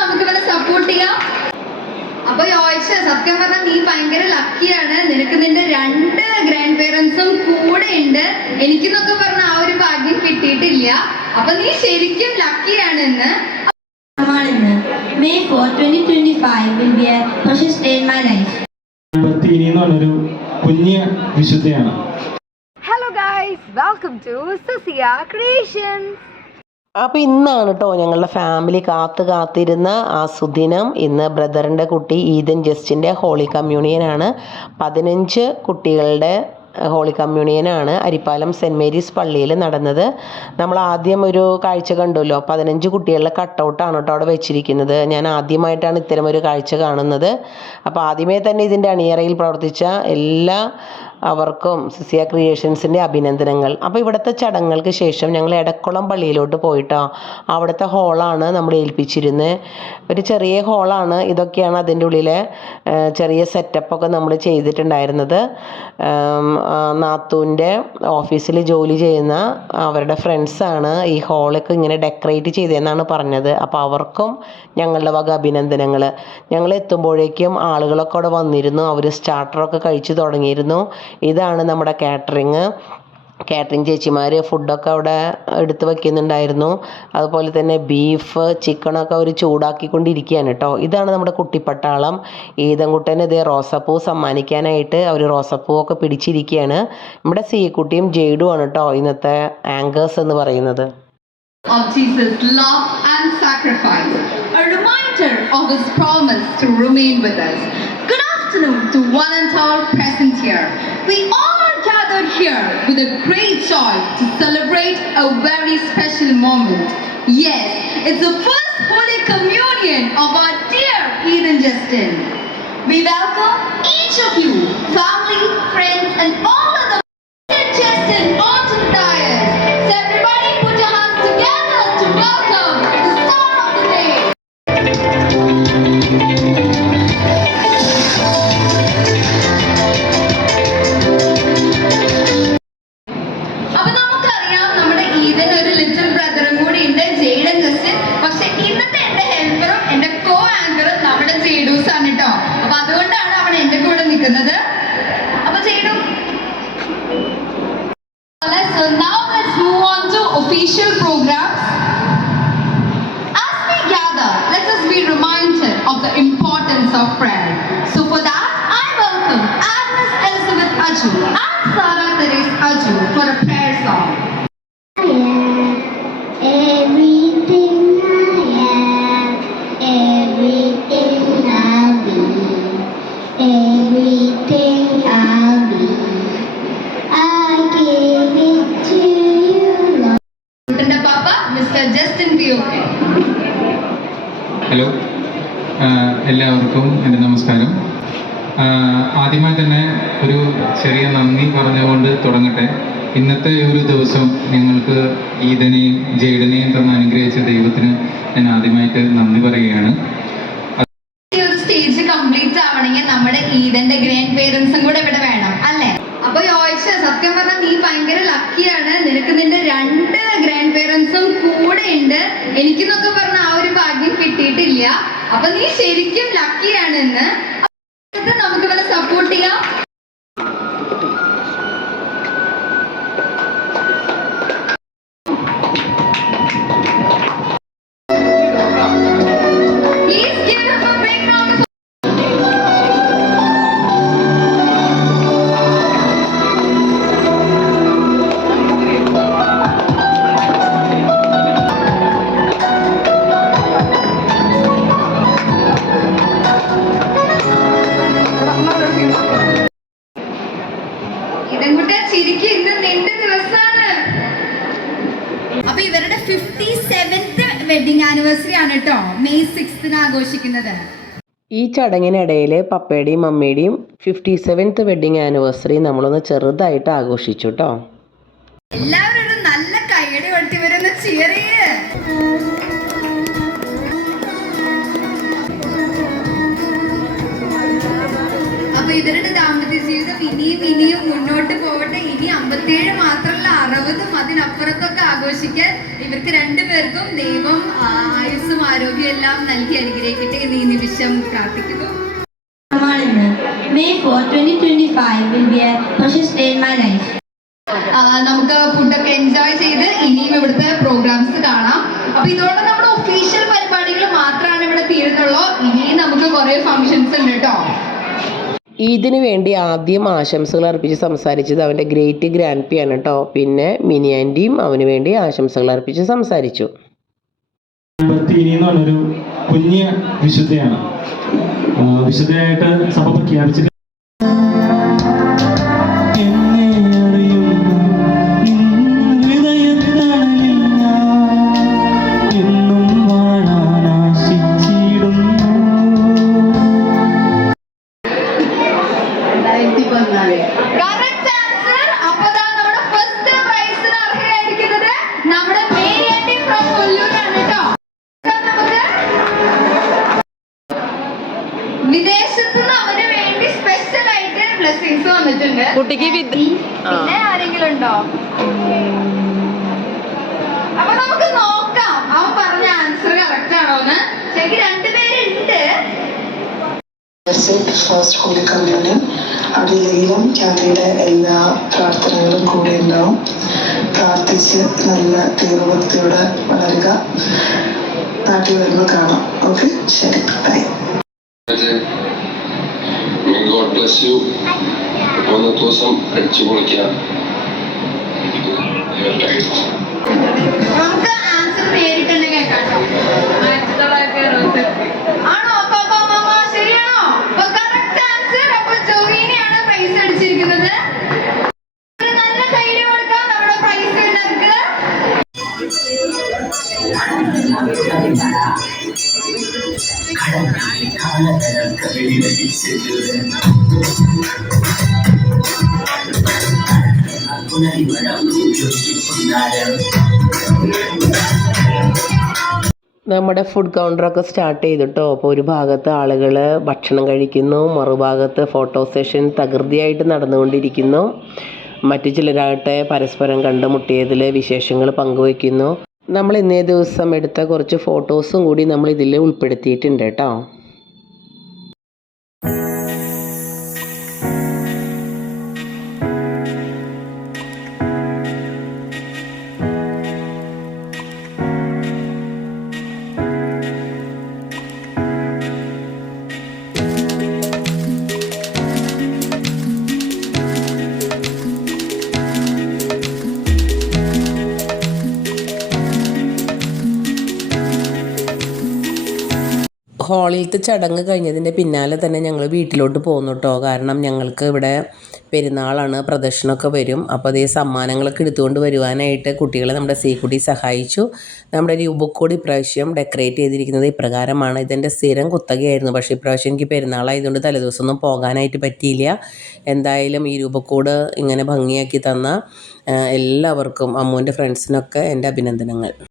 നമുക്ക് ഇവരെ സപ്പോർട്ട് ചെയ്യാം. അപ്പൊ യോയിച്ച സത്യം പറഞ്ഞാൽ നീ ഭയങ്കര ലക്കിയാണ്. നിനക്ക് നിന്റെ 2 ഗ്രാൻഡ് പേരൻസും കൂടെ ഉണ്ട്. എനിക്കെന്നൊക്കെ പറഞ്ഞ ആ ഒരു ഭാഗ്യം കിട്ടിയിട്ടില്ല. അപ്പൊ നീ ശരിക്കും ലക്കിയാണ്. ഇന്ന് May 4, 2025 will be a precious day in my life. Hello guys, welcome to Susia Creations. അപ്പോൾ ഇന്നാണ് കേട്ടോ ഞങ്ങളുടെ ഫാമിലി കാത്തിരുന്ന ആ സുദിനം. ഇന്ന് ബ്രദറിൻ്റെ കുട്ടി ഈദൻ ജസ്റ്റിൻ്റെ ഹോളി കമ്മ്യൂണിയനാണ്. 15 കുട്ടികളുടെ ഹോളി കമ്മ്യൂണിയനാണ് അരിപ്പാലം സെൻറ്റ് മേരീസ് പള്ളിയിൽ നടന്നത്. നമ്മൾ ആദ്യം ഒരു കാഴ്ച കണ്ടല്ലോ, 15 കുട്ടികളുടെ കട്ടൗട്ടാണ് കേട്ടോ അവിടെ വെച്ചിരിക്കുന്നത്. ഞാൻ ആദ്യമായിട്ടാണ് ഇത്തരം ഒരു കാഴ്ച കാണുന്നത്. അപ്പോൾ ആദ്യമേ തന്നെ ഇതിൻ്റെ അണിയറയിൽ പ്രവർത്തിച്ച എല്ലാ അവർക്കും സുസിയ ക്രിയേഷൻസിൻ്റെ അഭിനന്ദനങ്ങൾ. അപ്പോൾ ഇവിടുത്തെ ചടങ്ങുകൾക്ക് ശേഷം ഞങ്ങൾ എടക്കുളം പള്ളിയിലോട്ട് പോയിട്ടോ. അവിടുത്തെ ഹോളാണ് നമ്മൾ ഏൽപ്പിച്ചിരുന്നത്. ഒരു ചെറിയ ഹോളാണ്. ഇതൊക്കെയാണ് അതിൻ്റെ ഉള്ളിലെ ചെറിയ സെറ്റപ്പൊക്കെ നമ്മൾ ചെയ്തിട്ടുണ്ടായിരുന്നത്. നാത്തൂൻ്റെ ഓഫീസിൽ ജോലി ചെയ്യുന്ന അവരുടെ ഫ്രണ്ട്സാണ് ഈ ഹോളൊക്കെ ഇങ്ങനെ ഡെക്കറേറ്റ് ചെയ്തതെന്നാണ് പറഞ്ഞത്. അപ്പോൾ അവർക്കും ഞങ്ങളുടെ വക അഭിനന്ദനങ്ങൾ. ഞങ്ങൾ എത്തുമ്പോഴേക്കും ആളുകളൊക്കെ അവിടെ വന്നിരുന്നു. അവർ സ്റ്റാർട്ടറൊക്കെ കഴിച്ചു തുടങ്ങിയിരുന്നു. ഇതാണ് നമ്മുടെ കാറ്ററിങ് ചേച്ചിമാർ ഫുഡൊക്കെ അവിടെ എടുത്ത് വയ്ക്കുന്നുണ്ടായിരുന്നു. അതുപോലെ തന്നെ ബീഫ് ചിക്കനൊക്കെ അവർ ചൂടാക്കിക്കൊണ്ടിരിക്കുകയാണ് കേട്ടോ. ഇതാണ് നമ്മുടെ കുട്ടിപ്പട്ടാളം. ഈദൻകുട്ടന് ഇതേ റോസപ്പൂ സമ്മാനിക്കാനായിട്ട് അവർ റോസപ്പൂവൊക്കെ പിടിച്ചിരിക്കുകയാണ്. നമ്മുടെ സീക്കുട്ടിയും ജെയ്ഡുമാണ് കേട്ടോ ഇന്നത്തെ ആങ്കേഴ്സ് എന്ന് പറയുന്നത്. Of Jesus' love and sacrifice, a reminder of His promise to remain with us. Good afternoon to one and all present here. We all are gathered here with a great joy to celebrate a very special moment. Yes, it's the first Holy Communion of our dear Eden Justin. We welcome each of you, family, friends, and all of the Justin onto the dais. So everybody put your hands together to welcome the star of the day. അപ്പൊ നമുക്കറിയാം നമ്മുടെ ഈദന് ഒരു little ബ്രദറും കൂടി ഉണ്ട്, Jayden Justin. പക്ഷെ ഇന്നത്തെ എന്റെ ഹെൽപ്പറും എന്റെ കോ ആങ്കറും നമ്മുടെ ജെയ്ഡൂസ് ആണ് കേട്ടോ. അപ്പൊ അതുകൊണ്ടാണ് അവൻ എന്റെ കൂടെ നിൽക്കുന്നത്. അപ്പൊ ജെയ്ഡു, so now let's move on to official programs. As we gather, let us be reminded of the importance of prayer. So for that, I welcome Agnes Elizabeth Aju and Sarah Therese Aju for a prayer song. Everything I am, everything I'll be, everything I'll be, I give it to you, Lord. കുട്ടന്റെ പാപ്പ mister Justin പിയോക്കെ. Hello, എല്ലാവർക്കും എൻ്റെ നമസ്കാരം. ആദ്യമായി തന്നെ ഒരു ചെറിയ നന്ദി പറഞ്ഞുകൊണ്ട് തുടങ്ങട്ടെ. ഇന്നത്തെ ഒരു ദിവസം ഞങ്ങൾക്ക് ഈദനെയും ജെയ്ഡനെയും തന്ന് അനുഗ്രഹിച്ച ദൈവത്തിന് ഞാൻ ആദ്യമായിട്ട് നന്ദി പറയുകയാണ്. ഈ ഒരു സ്റ്റേജ് കംപ്ലീറ്റ് ആവണമെങ്കിൽ നമ്മുടെ ഈദന്റെ ഗ്രാൻഡ് പേരൻസും കൂടെ ഇവിടെ വേണം അല്ലേ? അപ്പൊ യോയിച്ച സത്യം പറഞ്ഞാൽ നീ ഭയങ്കര ലക്കിയാണ്. നിനക്ക് നിന്റെ 2 ഗ്രാൻഡ് പേരൻസും കൂടെ ഉണ്ട്. എനിക്കെന്നൊക്കെ പറഞ്ഞ ആ ഒരു ഭാഗ്യം കിട്ടിയിട്ടില്ല. അപ്പൊ നീ ശരിക്കും ലക്കിയാണ്. ഇന്ന് നമുക്ക് ഇവരെ സപ്പോർട്ട് ചെയ്യാം. Please give them a big round of ഇതെങ്കുട്ടെ ചിരിക്ക്, ഇന്ന് നിന്റെ ദിവസമാണ്. അപ്പൊ ഇവരുടെ 57th വെഡിങ് ആനിവേഴ്സറി ആണ് കേട്ടോ. May 6th ആഘോഷിക്കുന്നത്. ഈ ചടങ്ങിനിടയിൽ പപ്പയുടെയും മമ്മിയുടെയും 57th വെഡ്ഡിങ് ആനിവേഴ്സറി നമ്മളൊന്ന് ചെറുതായിട്ട് ആഘോഷിച്ചു കേട്ടോ. എല്ലാവരും ഒരു നല്ല കൈയടി കൊടുത്ത് ഇവരൊന്ന് ചിയർ ചെയ്യ്. അപ്പൊ ഇവരുടെ ദാമ്പത്യ ജീവിതം ഇനിയും മുന്നോട്ട് പോകട്ടെ. ഇനി 57 മാത്രമല്ല 60ഉം അതിനപ്പുറത്തൊക്കെ ആഘോഷിക്കാൻ ഇവർക്ക് രണ്ടുപേർക്കും ദൈവം ആയുസ്സും ആരോഗ്യം എല്ലാം നൽകി അനുഗ്രഹിക്കട്ടെ എന്ന് ഈ നിമിഷം പ്രാർത്ഥിക്കുന്നു. May 4, 2025 will be a precious day in my life. നമുക്ക് ഫുഡൊക്കെ എൻജോയ് ചെയ്ത് ഇനിയും ഇവിടുത്തെ പ്രോഗ്രാംസ് കാണാം. അപ്പൊ ഇതോടെ നമ്മുടെ ഒഫീഷ്യൽ പരിപാടികൾ മാത്രമാണ് ഇവിടെ തീരുന്നുള്ളൂ. ഇനിയും നമുക്ക് കുറെ ഫംഗ്ഷൻസ് ഉണ്ട് കേട്ടോ. ഈദിന് വേണ്ടി ആദ്യം ആശംസകൾ അർപ്പിച്ച് സംസാരിച്ചത് അവൻ്റെ ഗ്രേറ്റ് ഗ്രാൻഡ് പി ആണ് കേട്ടോ. പിന്നെ മിനി ആൻറ്റിയും അവന് വേണ്ടി ആശംസകൾ അർപ്പിച്ച് സംസാരിച്ചു. എന്ന് പറഞ്ഞൊരു കുഞ്ഞ് വിശുദ്ധയാണ്. വിശുദ്ധയായിട്ട് സഭ പ്രഖ്യാപിച്ചിട്ട് വിദേശത്ത് നിന്ന് അവന് വേണ്ടി സ്പെഷ്യൽ ആയിട്ട് ബ്ലെസ്സിങ്സ് വന്നിട്ടുണ്ട്. കുട്ടിക്ക് പിന്നെ ആരെങ്കിലും ഉണ്ടോ? അപ്പൊ നമുക്ക് നോക്കാം അവൻ പറഞ്ഞ ആൻസർ കറക്റ്റ് ആണോന്ന്. ശരിക്കും രണ്ടുപേരുണ്ട്. ഫസ്റ്റ് ഹോളി കമ്മ്യൂണിയൻ അടിയിലും ക്യാൻഡിയുടെ എല്ലാ പ്രാർത്ഥനകളും കൂടെ ഉണ്ടാവും. പ്രാർത്ഥിച്ച് നല്ല ദൈവഭക്തിയോടെ വളരുക. നാട്ടിൽ വരുമ്പോൾ കാണാം. ഓക്കെ, ശരി, ബൈ. God bless you. അന്നത്തെ ദിവസം അടിച്ചു പൊളിക്കാം. നമുക്ക് ആൻസർ നേരിട്ട് തന്നെ കേൾക്കാട്ടോ. 1960 ആണോ? ശരിയാണോ? Correct answer. അപ്പൊ ജോയിനെയാണ് പ്രൈസ് അടിച്ചിരിക്കുന്നത്. നല്ല കയ്യിൽ കൊടുക്കാം നമ്മുടെ പ്രൈസ് വിന്നർക്ക്. നമ്മുടെ ഫുഡ് കൗണ്ടറൊക്കെ സ്റ്റാർട്ട് ചെയ്തിട്ടോ. അപ്പോൾ ഒരു ഭാഗത്ത് ആളുകൾ ഭക്ഷണം കഴിക്കുന്നു, മറുഭാഗത്ത് ഫോട്ടോ സെഷൻ തകൃതിയായിട്ട് നടന്നുകൊണ്ടിരിക്കുന്നു. മറ്റു ചിലരാകട്ടെ പരസ്പരം കണ്ടുമുട്ടിയതിൽ വിശേഷങ്ങൾ പങ്കുവയ്ക്കുന്നു. നമ്മൾ ഇന്നേ ദിവസം എടുത്ത കുറച്ച് ഫോട്ടോസും കൂടി നമ്മൾ ഇതിൽ ഉൾപ്പെടുത്തിയിട്ടുണ്ട് കേട്ടോ. ഹോളിലത്തെ ചടങ്ങ് കഴിഞ്ഞതിൻ്റെ പിന്നാലെ തന്നെ ഞങ്ങൾ വീട്ടിലോട്ട് പോന്നു കേട്ടോ. കാരണം ഞങ്ങൾക്ക് ഇവിടെ പെരുന്നാളാണ്, പ്രദർശനമൊക്കെ വരും. അപ്പോൾ അതേ സമ്മാനങ്ങളൊക്കെ എടുത്തുകൊണ്ട് വരുവാനായിട്ട് കുട്ടികളെ നമ്മുടെ സീക്കുട്ടി സഹായിച്ചു. നമ്മുടെ രൂപക്കോട് ഇപ്രാവശ്യം ഡെക്കറേറ്റ് ചെയ്തിരിക്കുന്നത് ഇപ്രകാരമാണ്. ഇതെൻ്റെ സ്ഥിരം കുത്തകയായിരുന്നു. പക്ഷേ ഇപ്രാവശ്യം എനിക്ക് പെരുന്നാളായതുകൊണ്ട് തലേദിവസമൊന്നും പോകാനായിട്ട് പറ്റിയില്ല. എന്തായാലും ഈ രൂപക്കോട് ഇങ്ങനെ ഭംഗിയാക്കി തന്ന എല്ലാവർക്കും, അമ്മുവിൻ്റെ ഫ്രണ്ട്സിനൊക്കെ എൻ്റെ അഭിനന്ദനങ്ങൾ.